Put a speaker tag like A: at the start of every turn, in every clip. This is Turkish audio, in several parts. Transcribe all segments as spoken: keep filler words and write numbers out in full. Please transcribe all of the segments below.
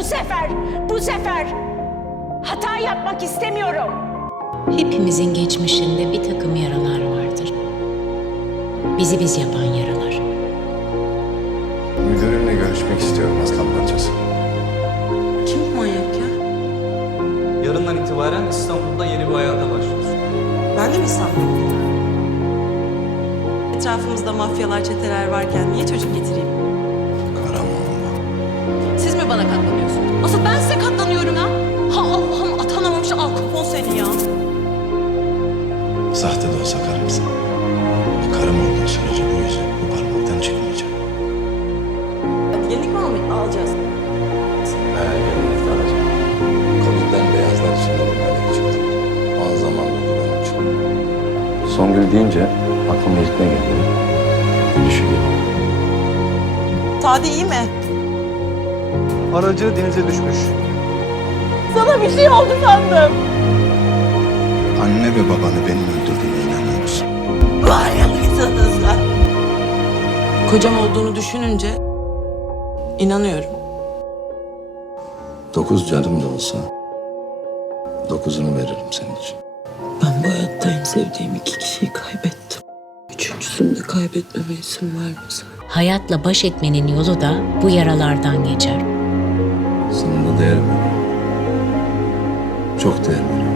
A: Bu sefer, bu sefer hata yapmak istemiyorum.
B: Hepimizin geçmişinde bir takım yaralar vardır. Bizi biz yapan yaralar.
C: Müdürümle görüşmek istiyorum aslan parçası.
D: Kim bu manyak ya?
E: Yarından itibaren İstanbul'da yeni bir hayata başlıyorsun.
D: Ben de mi İstanbul'dayım? Etrafımızda mafyalar, çeteler varken niye çocuk getireyim?
C: Karamanlı.
D: Siz mi bana katlanıyorsunuz? Asıl ben size katlanıyorum ha. Ha Allah'ım, atanamamış Al Capone seni ya.
C: Sahte de olsa karımsın. Bir karım olduğun sürece bu yüzü bu parmaktan çıkmayacak.
D: Gelinlik mi almayı alacağız?
C: He, gelinlik alacağım. Covid'den beyazlar için de böyle çıktı. O zaman oldu benim için. Songül deyince aklıma ilk ne geldi? Gülüşü geldi.
D: Sadi iyi mi?
E: Aracı denize düşmüş.
D: Sana bir şey oldu sandım.
C: Anne ve babanı benim öldürdüğüme inanıyor musun?
D: Var ya mısınız? Kocam olduğunu düşününce inanıyorum.
C: Dokuz canım da olsa dokuzunu veririm senin için.
F: Ben bu hayatta en sevdiğim iki kişiyi kaybettim. Üçüncüsünü de kaybetmeme izin vermesin.
B: Hayatla baş etmenin yolu da bu yaralardan geçer.
C: Sana da değer veriyorum. Çok değer veriyorum.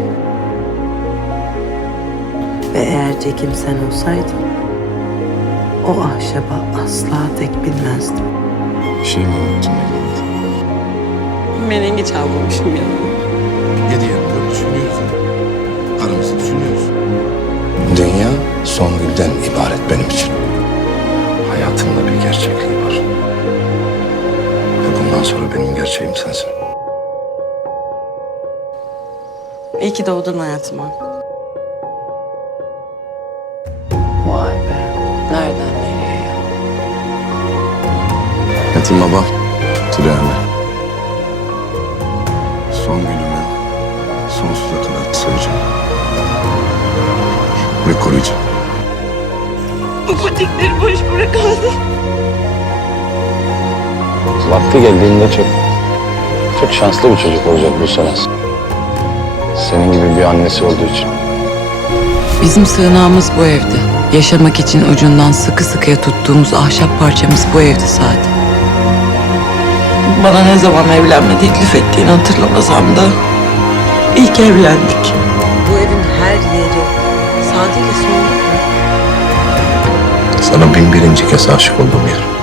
F: Ve eğer Cekim sen olsaydın, o ahşaba asla tek binmezdim.
C: Bir şey mi unuttun Elif?
D: Menengi çalmamışım yanıma.
C: Yedi yıldır düşünüyoruz ya. Karımızı düşünüyoruz. Dünya Songül'den ibaret benim için. Hayatımda bir gerçekliği var. Ve bundan sonra benim gerçeğim sensin.
D: İyi ki doğdun hayatıma.
F: Vay be, nereden nereye ya?
C: Metin baba, Tülay son günüme sonsuza kadar seveceğim. Ve koruyacağım.
D: Bu patikleri boş bırakalım.
G: Vakti geldiğinde çok, çok şanslı bir çocuk olacak bu Sonas. Senin gibi bir annesi olduğu için.
F: Bizim sığınağımız bu evde. Yaşamak için ucundan sıkı sıkıya tuttuğumuz ahşap parçamız bu evde zaten. Bana ne zaman evlenme teklif ettiğini hatırlamasam da iyi ki evlendik. Bu evin her yeri Sadi ile Songül mü?
C: Sana bin birinci kez aşık olduğum yer.